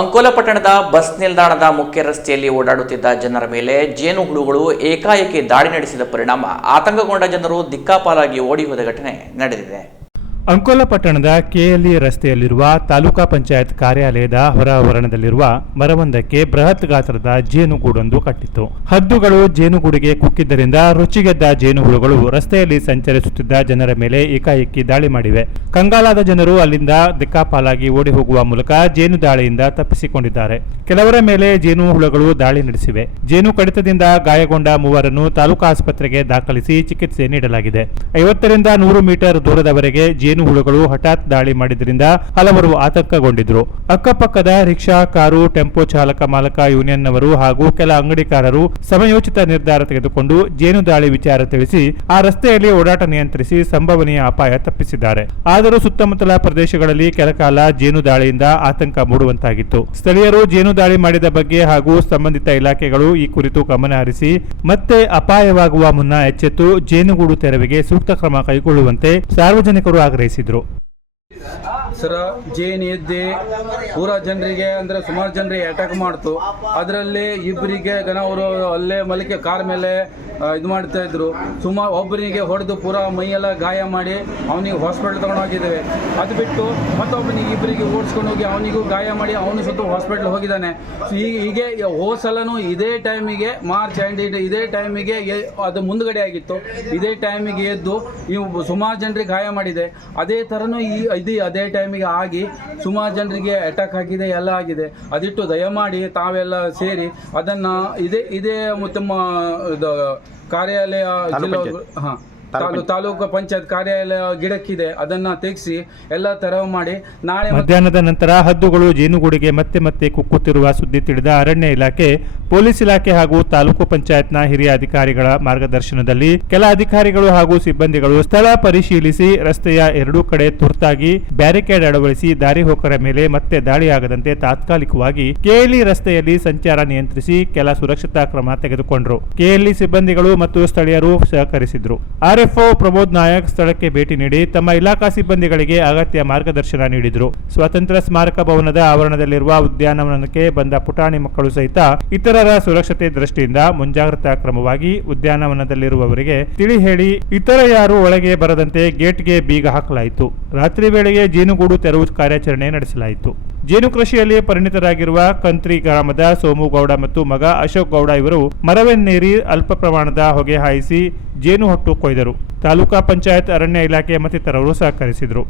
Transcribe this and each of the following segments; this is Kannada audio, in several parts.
ಅಂಕೋಲ ಪಟ್ಟಣದ ಬಸ್ ನಿಲ್ದಾಣದ ಮುಖ್ಯ ರಸ್ತೆಯಲ್ಲಿ ಓಡಾಡುತ್ತಿದ್ದ ಜನರ ಮೇಲೆ ಜೇನು ಹುಳುಗಳು ಏಕಾಏಕಿ ದಾಳಿ ನಡೆಸಿದ ಪರಿಣಾಮ. ಆತಂಕಗೊಂಡ ಜನರು ದಿಕ್ಕಾಪಾಲಾಗಿ ಓಡಿ ಹೋದ ಘಟನೆ ನಡೆದಿದೆ. ಅಂಕೋಲ ಪಟ್ಟಣದ ಕೆಎಲ್ಇ ರಸ್ತೆಯಲ್ಲಿರುವ ತಾಲೂಕಾ ಪಂಚಾಯತ್ ಕಾರ್ಯಾಲಯದ ಹೊರಾವರಣದಲ್ಲಿರುವ ಮರವೊಂದಕ್ಕೆ ಬೃಹತ್ ಗಾತ್ರದ ಜೇನುಗೂಡೊಂದು ಕಟ್ಟಿತ್ತು. ಹದ್ದುಗಳು ಜೇನುಗೂಡಿಗೆ ಕುಕ್ಕಿದ್ದರಿಂದ ರುಚಿಗೆದ್ದ ಜೇನುಹುಳುಗಳು ರಸ್ತೆಯಲ್ಲಿ ಸಂಚರಿಸುತ್ತಿದ್ದ ಜನರ ಮೇಲೆ ಏಕಾಏಕಿ ದಾಳಿ ಮಾಡಿವೆ. ಕಂಗಾಲಾದ ಜನರು ಅಲ್ಲಿಂದ ದಿಕ್ಕಾಪಾಲಾಗಿ ಓಡಿ ಹೋಗುವ ಮೂಲಕ ಜೇನು ದಾಳಿಯಿಂದ ತಪ್ಪಿಸಿಕೊಂಡಿದ್ದಾರೆ. ಕೆಲವರ ಮೇಲೆ ಜೇನು ಹುಳುಗಳು ದಾಳಿ ನಡೆಸಿವೆ. ಜೇನು ಕಡಿತದಿಂದ ಗಾಯಗೊಂಡ ಮೂವರನ್ನು ತಾಲೂಕಾ ಆಸ್ಪತ್ರೆಗೆ ದಾಖಲಿಸಿ ಚಿಕಿತ್ಸೆ ನೀಡಲಾಗಿದೆ. ಐವತ್ತರಿಂದ ನೂರು ಮೀಟರ್ ದೂರದವರೆಗೆ ಹುಳುಗಳು ಹಠಾತ್ ದಾಳಿ ಮಾಡಿದ್ರಿಂದ ಹಲವರು ಆತಂಕಗೊಂಡಿದ್ರು. ಅಕ್ಕಪಕ್ಕದ ರಿಕ್ಷಾ, ಕಾರು, ಟೆಂಪೋ ಚಾಲಕ ಮಾಲಕ ಯೂನಿಯನ್ನವರು ಹಾಗೂ ಕೆಲ ಅಂಗಡಿಕಾರರು ಸಮಯೋಚಿತ ನಿರ್ಧಾರ ತೆಗೆದುಕೊಂಡು ಜೇನು ದಾಳಿ ವಿಚಾರ ತಿಳಿಸಿ ಆ ರಸ್ತೆಯಲ್ಲಿ ಓಡಾಟ ನಿಯಂತ್ರಿಸಿ ಸಂಭವನೀಯ ಅಪಾಯ ತಪ್ಪಿಸಿದ್ದಾರೆ. ಆದರೂ ಸುತ್ತಮುತ್ತಲ ಪ್ರದೇಶಗಳಲ್ಲಿ ಕೆಲಕಾಲ ಜೇನು ದಾಳಿಯಿಂದ ಆತಂಕ ಮೂಡುವಂತಾಗಿತ್ತು. ಸ್ಥಳೀಯರು ಜೇನು ದಾಳಿ ಮಾಡಿದ ಬಗ್ಗೆ ಹಾಗೂ ಸಂಬಂಧಿತ ಇಲಾಖೆಗಳು ಈ ಕುರಿತು ಗಮನ ಹರಿಸಿ ಮತ್ತೆ ಅಪಾಯವಾಗುವ ಮುನ್ನ ಎಚ್ಚೆತ್ತು ಜೇನುಗೂಡು ತೆರವಿಗೆ ಸೂಕ್ತ ಕ್ರಮ ಕೈಗೊಳ್ಳುವಂತೆ ಸಾರ್ವಜನಿಕರು residro ಸರ ಜೇನು ಎದ್ದೆ. ಪೂರ ಜನರಿಗೆ ಅಂದರೆ ಸುಮಾರು ಜನರಿಗೆ ಅಟ್ಯಾಕ್ ಮಾಡ್ತು. ಅದರಲ್ಲಿ ಇಬ್ಬರಿಗೆ ಗನ ಅವರು ಅಲ್ಲೇ ಮಲಿಕೆ ಕಾರ್ ಮೇಲೆ ಇದು ಮಾಡ್ತಾ ಇದ್ರು. ಸುಮಾರು ಒಬ್ಬರಿಗೆ ಹೊಡೆದು ಪೂರ ಮೈಯೆಲ್ಲ ಗಾಯ ಮಾಡಿ ಅವನಿಗೆ ಹಾಸ್ಪಿಟಲ್ ತಗೊಂಡೋಗಿದ್ದೇವೆ ಅದು ಬಿಟ್ಟು ಮತ್ತೊಬ್ಬನಿಗೆ ಇಬ್ಬರಿಗೆ ಓಡಿಸ್ಕೊಂಡು ಹೋಗಿ ಅವನಿಗೂ ಗಾಯ ಮಾಡಿ ಅವನು ಸುತ್ತ ಹಾಸ್ಪಿಟಲ್ ಹೋಗಿದ್ದಾನೆ. ಸೊ ಈ, ಹೀಗೆ ಹೋ ಸಲನೂ ಇದೇ ಟೈಮಿಗೆ ಮಾರ್ಚ್ ಆ್ಯಂಡ್ ಇದೇ ಟೈಮಿಗೆ ಅದು ಮುಂದುಗಡೆ ಆಗಿತ್ತು. ಇದೇ ಟೈಮಿಗೆ ಎದ್ದು ಇವು ಸುಮಾರು ಜನರಿಗೆ ಗಾಯ ಮಾಡಿದೆ. ಅದೇ ಥರನೂ ಈ, ಇದು ಅದೇ ಟೈಮಿಗೆ ಆಗಿ ಸುಮಾರು ಜನರಿಗೆ ಅಟ್ಯಾಕ್ ಆಗಿದೆ ಎಲ್ಲ ಆಗಿದೆ. ಅದಿಟ್ಟು ದಯಮಾಡಿ ತಾವೆಲ್ಲ ಸೇರಿ ಅದನ್ನು ಇದೇ ಇದೇ ತಮ್ಮ ಕಾರ್ಯಾಲಯ ಹಾಂ. ತಾಲೂಕು ಪಂಚಾಯತ್ ಕಾರ್ಯಾಲಯ ಗಿಡಕ್ಕಿದೆ. ಅದನ್ನ ತೆಗೆಸಿ ಎಲ್ಲ ತೆರವು ಮಾಡಿ ನಾಳೆ ಮಧ್ಯಾಹ್ನದ ನಂತರ ಹದ್ದುಗಳು ಜೇನುಗೂಡಿಗೆ ಮತ್ತೆ ಮತ್ತೆ ಕುಕ್ಕುತ್ತಿರುವ ಸುದ್ದಿ ತಿಳಿದ ಅರಣ್ಯ ಇಲಾಖೆ ಪೊಲೀಸ್ ಇಲಾಖೆ ಹಾಗೂ ತಾಲೂಕು ಪಂಚಾಯತ್ನ ಹಿರಿಯ ಅಧಿಕಾರಿಗಳ ಮಾರ್ಗದರ್ಶನದಲ್ಲಿ ಕೆಲ ಅಧಿಕಾರಿಗಳು ಹಾಗೂ ಸಿಬ್ಬಂದಿಗಳು ಸ್ಥಳ ಪರಿಶೀಲಿಸಿ ರಸ್ತೆಯ ಎರಡೂ ಕಡೆ ತುರ್ತಾಗಿ ಬ್ಯಾರಿಕೇಡ್ ಅಳವಡಿಸಿ ದಾರಿ ಹೋಕರ ಮೇಲೆ ಮತ್ತೆ ದಾಳಿಯಾಗದಂತೆ ತಾತ್ಕಾಲಿಕವಾಗಿ ಕೆಎಲ್ಇ ರಸ್ತೆಯಲ್ಲಿ ಸಂಚಾರ ನಿಯಂತ್ರಿಸಿ ಕೆಲ ಸುರಕ್ಷತಾ ಕ್ರಮ ತೆಗೆದುಕೊಂಡರು. ಕೆಎಲ್ಇ ಸಿಬ್ಬಂದಿಗಳು ಮತ್ತು ಸ್ಥಳೀಯರು ಸಹಕರಿಸಿದ್ರು. ಆರ್ಎಫ್ಒ ಪ್ರಮೋದ್ ನಾಯಕ್ ಸ್ಥಳಕ್ಕೆ ಭೇಟಿ ನೀಡಿ ತಮ್ಮ ಇಲಾಖಾ ಸಿಬ್ಬಂದಿಗಳಿಗೆ ಅಗತ್ಯ ಮಾರ್ಗದರ್ಶನ ನೀಡಿದರು. ಸ್ವಾತಂತ್ರ್ಯ ಸ್ಮಾರಕ ಭವನದ ಆವರಣದಲ್ಲಿರುವ ಉದ್ಯಾನವನಕ್ಕೆ ಬಂದ ಪುಟಾಣಿ ಮಕ್ಕಳು ಸಹಿತ ಇತರರ ಸುರಕ್ಷತೆ ದೃಷ್ಟಿಯಿಂದ ಮುಂಜಾಗ್ರತಾ ಕ್ರಮವಾಗಿ ಉದ್ಯಾನವನದಲ್ಲಿರುವವರಿಗೆ ತಿಳಿ ಹೇಳಿ ಇತರ ಯಾರು ಒಳಗೆ ಬರದಂತೆ ಗೇಟ್ಗೆ ಬೀಗ ಹಾಕಲಾಯಿತು. ರಾತ್ರಿ ವೇಳೆಗೆ ಜೇನುಗೂಡು ತೆರವು ಕಾರ್ಯಾಚರಣೆ ನಡೆಸಲಾಯಿತು. ಜೇನು ಕೃಷಿಯಲ್ಲಿ ಪರಿಣಿತರಾಗಿರುವ ಕಂತ್ರಿ ಗ್ರಾಮದ ಸೋಮು ಗೌಡ ಮತ್ತು ಮಗ ಅಶೋಕ್ ಗೌಡ ಇವರು ಮರವೆನ್ನೇರಿ ಅಲ್ಪ ಪ್ರಮಾಣದ ಹೊಗೆ ಹಾಯಿಸಿ ಜೇನು ಹೊಟ್ಟು ಕೊಯ್ದರು. ತಾಲೂಕಾ ಪಂಚಾಯತ್ ಅರಣ್ಯ ಇಲಾಖೆ ಮತ್ತಿತರರು ಸಹಕರಿಸಿದರು.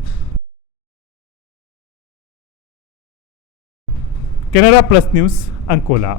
Canara plus news Ankola.